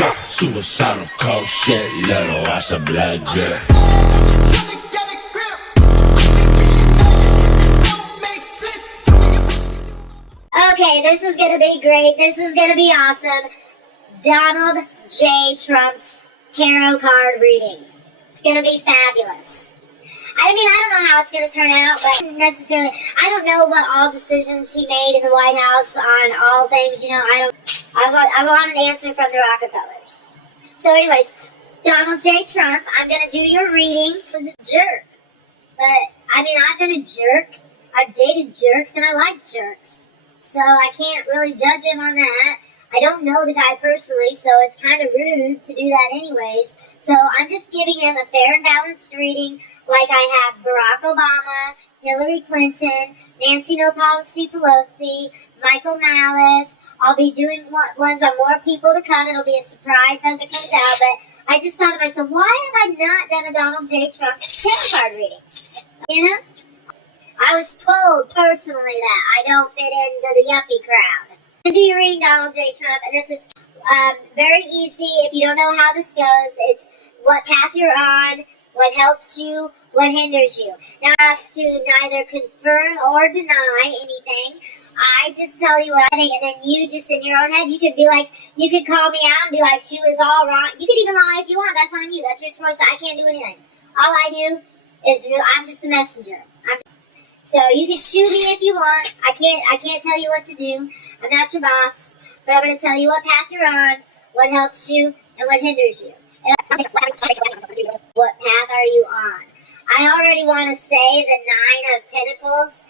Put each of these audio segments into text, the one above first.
Suicidal cold shit, little watch the blood drip. Okay, this is gonna be great. This is gonna be awesome. Donald J. Trump's tarot card reading. It's gonna be fabulous. I mean, I don't know how it's gonna turn out, but necessarily, I don't know what all decisions he made in the White House on all things. You know, I want an answer from the Rockefellers. So, anyways, Donald J. Trump, I'm gonna do your reading. He was a jerk, but I mean, I've been a jerk. I've dated jerks, and I like jerks. So I can't really judge him on that. I don't know the guy personally, so it's kind of rude to do that anyways. So I'm just giving him a fair and balanced reading like I have Barack Obama, Hillary Clinton, Nancy No Policy Pelosi, Michael Malice. I'll be doing ones on more people to come. It'll be a surprise as it comes out. But I just thought to myself, why have I not done a Donald J. Trump tarot card reading? You know? I was told personally that I don't fit into the yuppie crowd. I'm going to do your reading, Donald J. Trump, and this is very easy. If you don't know how this goes, it's what path you're on, what helps you, what hinders you. Now, I have to neither confirm or deny anything. I just tell you what I think, and then you just in your own head, you could be like, you could call me out and be like, she was all wrong. You could even lie if you want. That's on you. That's your choice. I can't do anything. All I do is I'm just a messenger. So you can shoot me if you want. I can't tell you what to do. I'm not your boss, but I'm going to tell you what path you're on, what helps you, and what hinders you. And what path are you on? I already want to say the Nine of Pentacles,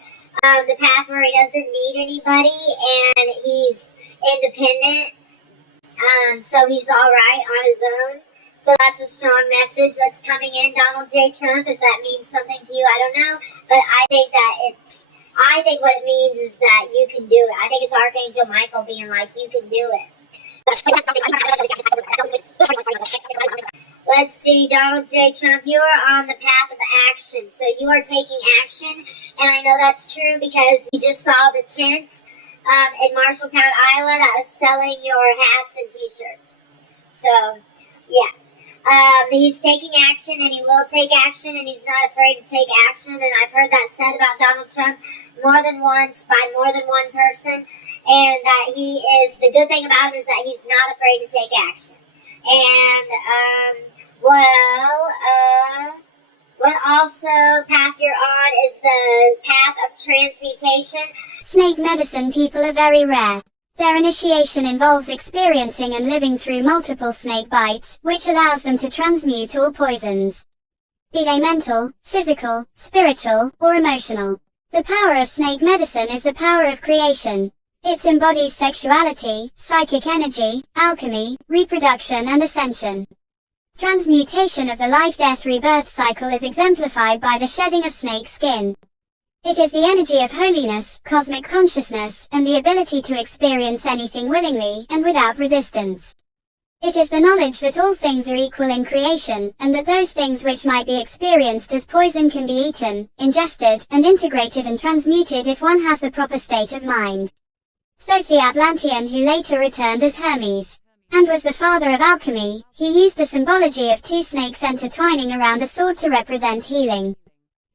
the path where he doesn't need anybody and he's independent. So he's all right on his own. So that's a strong message that's coming in, Donald J. Trump. If that means something to you, I don't know. But I think what it means is that you can do it. I think it's Archangel Michael being like, you can do it. Let's see, Donald J. Trump, you are on the path of action. So you are taking action. And I know that's true because we just saw the tent in Marshalltown, Iowa that was selling your hats and t-shirts. So, yeah. He's taking action, and he will take action, and he's not afraid to take action. And I've heard that said about Donald Trump more than once by more than one person. And that the good thing about him is that he's not afraid to take action. And, what also path you're on is the path of transmutation. Snake medicine people are very rare. Their initiation involves experiencing and living through multiple snake bites, which allows them to transmute all poisons, be they mental, physical, spiritual, or emotional. The power of snake medicine is the power of creation. It embodies sexuality, psychic energy, alchemy, reproduction and ascension. Transmutation of the life-death rebirth cycle is exemplified by the shedding of snake skin. It is the energy of holiness, cosmic consciousness, and the ability to experience anything willingly and without resistance. It is the knowledge that all things are equal in creation, and that those things which might be experienced as poison can be eaten, ingested, and integrated and transmuted if one has the proper state of mind. Thoth the Atlantean, who later returned as Hermes, and was the father of alchemy, he used the symbology of two snakes intertwining around a sword to represent healing.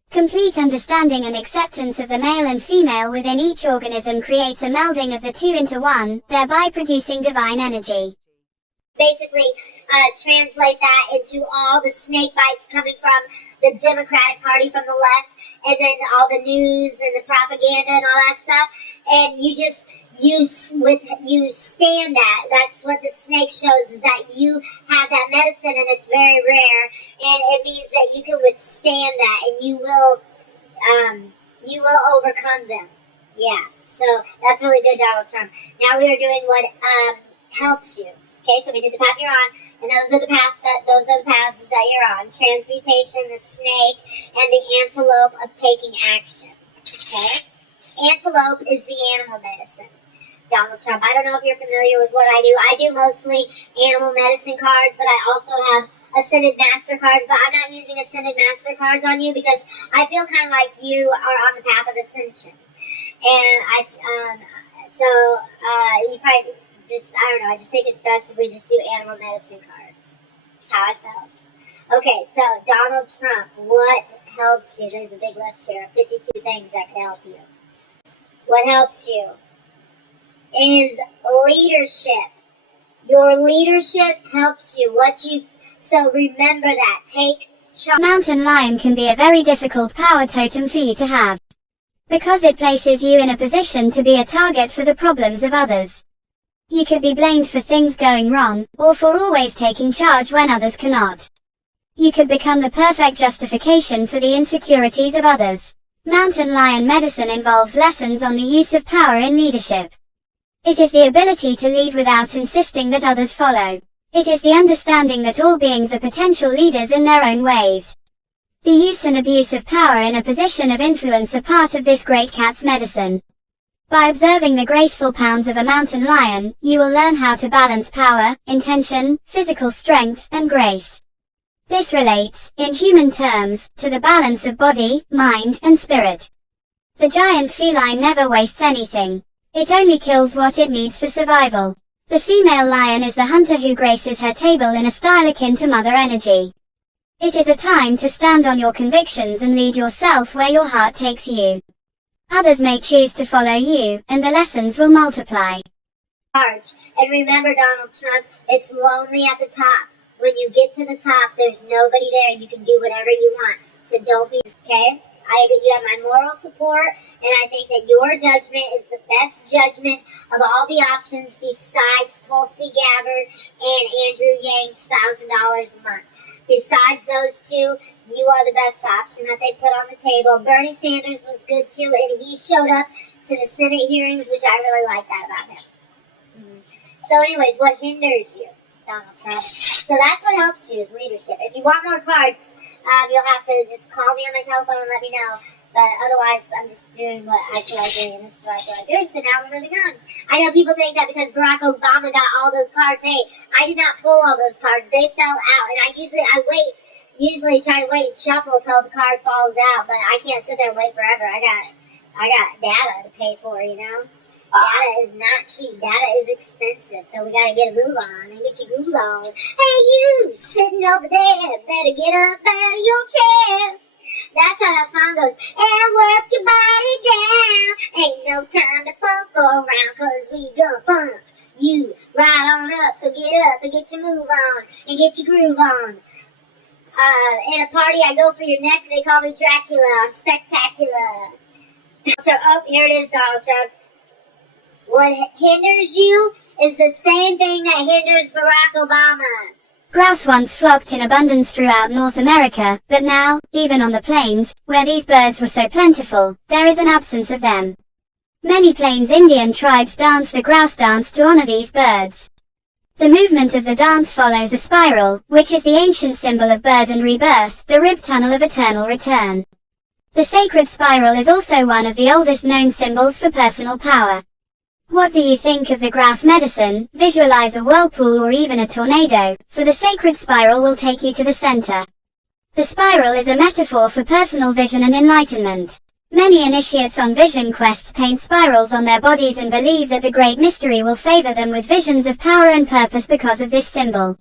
Complete understanding and acceptance of the male and female within each organism creates a melding of the two into one, thereby producing divine energy. Basically, translate that into all the snake bites coming from the Democratic Party from the left, and then all the news and the propaganda and all that stuff, and you stand that. That's what the snake shows, is that you have that medicine, and it's very rare, and it means that you can withstand that, and you will overcome them. Yeah, so that's really good, Donald Trump. Now we are doing what helps you. Okay, so we did the path you're on, and those are the paths that you're on. Transmutation, the snake, and the antelope of taking action. Okay? Antelope is the animal medicine. Donald Trump. I don't know if you're familiar with what I do. I do mostly animal medicine cards, but I also have Ascended Master cards, but I'm not using Ascended Master cards on you because I feel kind of like you are on the path of ascension. And you probably I don't know, I just think it's best if we just do animal medicine cards. That's how I felt. Okay, so Donald Trump, what helps you? There's a big list here of 52 things that can help you. What helps you is leadership. Your leadership helps you. So remember that. Take charge. Mountain lion can be a very difficult power totem for you to have, because it places you in a position to be a target for the problems of others. You could be blamed for things going wrong, or for always taking charge when others cannot. You could become the perfect justification for the insecurities of others. Mountain lion medicine involves lessons on the use of power in leadership. It is the ability to lead without insisting that others follow. It is the understanding that all beings are potential leaders in their own ways. The use and abuse of power in a position of influence are part of this great cat's medicine. By observing the graceful pounds of a mountain lion, you will learn how to balance power, intention, physical strength, and grace. This relates, in human terms, to the balance of body, mind, and spirit. The giant feline never wastes anything. It only kills what it needs for survival. The female lion is the hunter who graces her table in a style akin to mother energy. It is a time to stand on your convictions and lead yourself where your heart takes you. Others may choose to follow you, and the lessons will multiply. And remember, Donald Trump, it's lonely at the top. When you get to the top, there's nobody there. You can do whatever you want. So don't be, okay? You have my moral support, and I think that your judgment is the best judgment of all the options besides Tulsi Gabbard and Andrew Yang's $1,000 a month. Besides those two, you are the best option that they put on the table. Bernie Sanders was good too, and he showed up to the Senate hearings, which I really like that about him. So anyways, what hinders you? Donald Trump. So that's what helps you is leadership. If you want more cards, you'll have to just call me on my telephone and let me know. But otherwise, I'm just doing what I feel like doing, and this is what I feel like doing. So now we're moving on. I know people think that because Barack Obama got all those cards, hey, I did not pull all those cards. They fell out, and I usually try to wait and shuffle till the card falls out. But I can't sit there and wait forever. I got data to pay for, you know. Data is not cheap. Data is expensive. So we gotta get a move on and get your groove on. Hey, you sitting over there, better get up out of your chair. That's how that song goes. And work your body down. Ain't no time to funk around, cause we gonna funk you right on up. So get up and get your move on and get your groove on. In a party, I go for your neck. They call me Dracula. I'm spectacular. Oh, here it is, Donald Trump. What hinders you is the same thing that hinders Barack Obama. Grouse once flocked in abundance throughout North America, but now, even on the plains, where these birds were so plentiful, there is an absence of them. Many Plains Indian tribes dance the grouse dance to honor these birds. The movement of the dance follows a spiral, which is the ancient symbol of birth and rebirth, the rib tunnel of eternal return. The sacred spiral is also one of the oldest known symbols for personal power. What do you think of the grouse medicine? Visualize a whirlpool or even a tornado, for the sacred spiral will take you to the center. The spiral is a metaphor for personal vision and enlightenment. Many initiates on vision quests paint spirals on their bodies and believe that the great mystery will favor them with visions of power and purpose because of this symbol.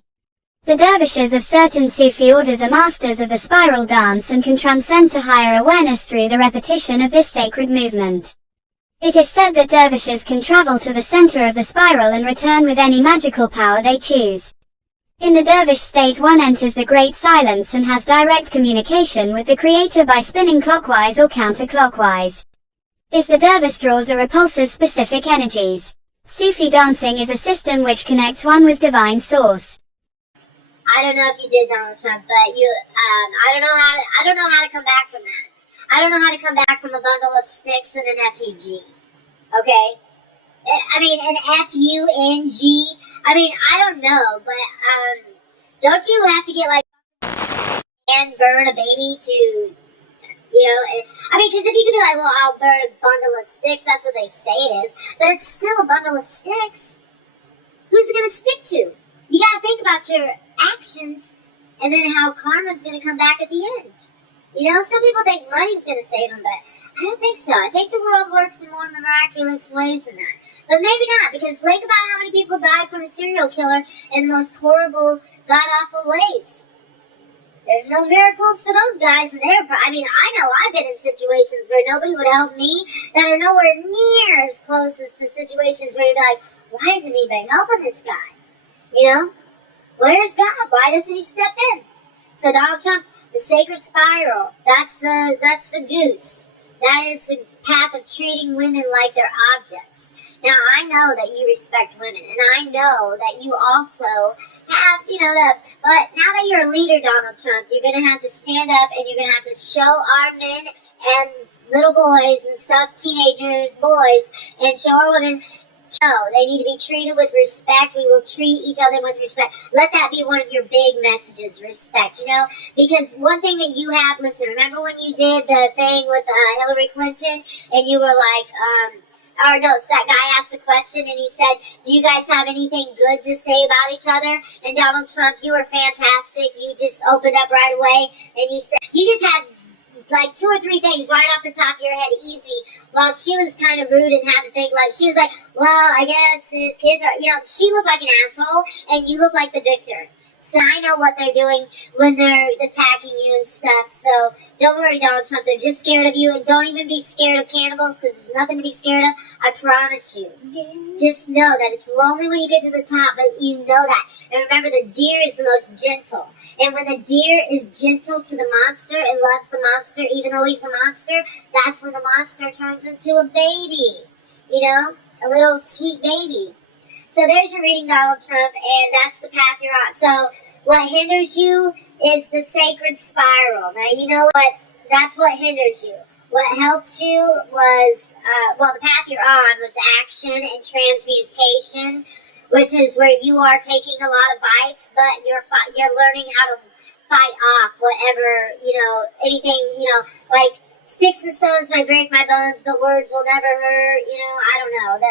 The dervishes of certain Sufi orders are masters of the spiral dance and can transcend to higher awareness through the repetition of this sacred movement. It is said that dervishes can travel to the center of the spiral and return with any magical power they choose. In the dervish state, one enters the great silence and has direct communication with the creator by spinning clockwise or counterclockwise. The dervish draws or repulses specific energies. Sufi dancing is a system which connects one with divine source. I don't know if you did, Donald Trump, but I don't know how to come back from that. I don't know how to come back from a bundle of sticks and an FUG. Okay? I mean, an FUNG. I mean, I don't know, but don't you have to get like and burn a baby to, you know? I mean, because if you could be like, well, I'll burn a bundle of sticks, that's what they say it is, but it's still a bundle of sticks. Who's it gonna stick to? You gotta think about your actions and then how karma's gonna come back at the end. You know, some people think money's going to save them, but I don't think so. I think the world works in more miraculous ways than that. But maybe not, because think about how many people people died from a serial killer in the most horrible, god-awful ways. There's no miracles for those guys. And I mean, I know I've been in situations where nobody would help me that are nowhere near as close as to situations where you'd be like, why isn't anybody helping this guy? You know? Where's God? Why doesn't he step in? So Donald Trump, the sacred spiral, that's the goose. That is the path of treating women like they're objects. Now, I know that you respect women, and I know that you also have, that. But now that you're a leader, Donald Trump, you're going to have to stand up and you're going to have to show our men and little boys and stuff, teenagers, boys, and show our women, no, they need to be treated with respect. We will treat each other with respect. Let that be one of your big messages, respect, Because one thing that you have, listen, remember when you did the thing with Hillary Clinton and you were like, so that guy asked the question and he said, do you guys have anything good to say about each other? And Donald Trump, you were fantastic. You just opened up right away and you said, you just had like 2 or 3 things right off the top of your head, easy, while she was kind of rude and had to think, like, she was like, well, I guess his kids are, she looked like an asshole, and you look like the victor. So I know what they're doing when they're attacking you and stuff, so don't worry, Donald Trump, they're just scared of you, and don't even be scared of cannibals, because there's nothing to be scared of, I promise you. Just know that it's lonely when you get to the top, but you know that. And remember, the deer is the most gentle. And when the deer is gentle to the monster and loves the monster, even though he's a monster, that's when the monster turns into a baby. A little sweet baby. So there's your reading, Donald Trump, and that's the path you're on. So what hinders you is the sacred spiral. Now, you know what? That's what hinders you. What helped you was, the path you're on was action and transmutation, which is where you are taking a lot of bites, but you're learning how to fight off whatever, anything, like sticks and stones may break my bones, but words will never hurt, I don't know.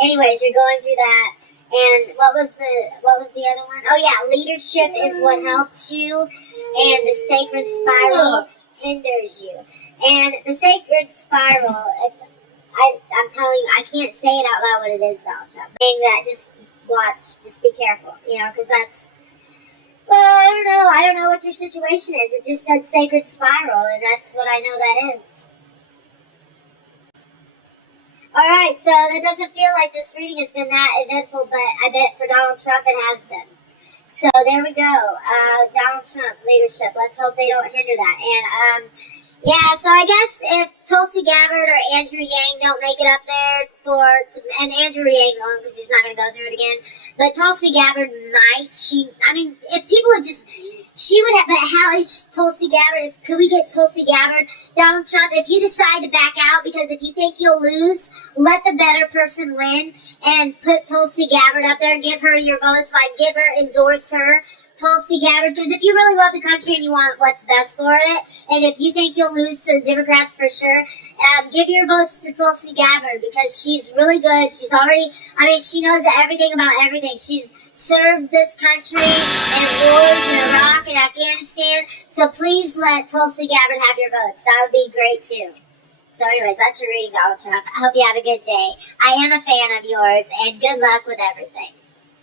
Anyways, you're going through that. And what was the other one? Oh yeah, leadership is what helps you, and the sacred spiral hinders you. And the sacred spiral, I'm telling you, I can't say it out loud what it is, Donald Trump. Saying that, just watch, just be careful, because that's, I don't know what your situation is. It just said sacred spiral, and that's what I know that is. Alright, so that doesn't feel like this reading has been that eventful, but I bet for Donald Trump it has been. So there we go. Donald Trump, leadership. Let's hope they don't hinder that. And, so I guess if Tulsi Gabbard or Andrew Yang don't make it up there and Andrew Yang won't because he's not going to go through it again, but Tulsi Gabbard might. If people would just, but how is Tulsi Gabbard, could we get Tulsi Gabbard? Donald Trump, if you decide to back out because if you think you'll lose, let the better person win and put Tulsi Gabbard up there, give her your votes, endorse her. Tulsi Gabbard, because if you really love the country and you want what's best for it, and if you think you'll lose to the Democrats for sure, give your votes to Tulsi Gabbard because she's really good. She's already, she knows everything about everything. She's served this country in wars in Iraq and Afghanistan, so please let Tulsi Gabbard have your votes. That would be great too. So anyways, that's your reading, Donald Trump. I hope you have a good day. I am a fan of yours, and good luck with everything.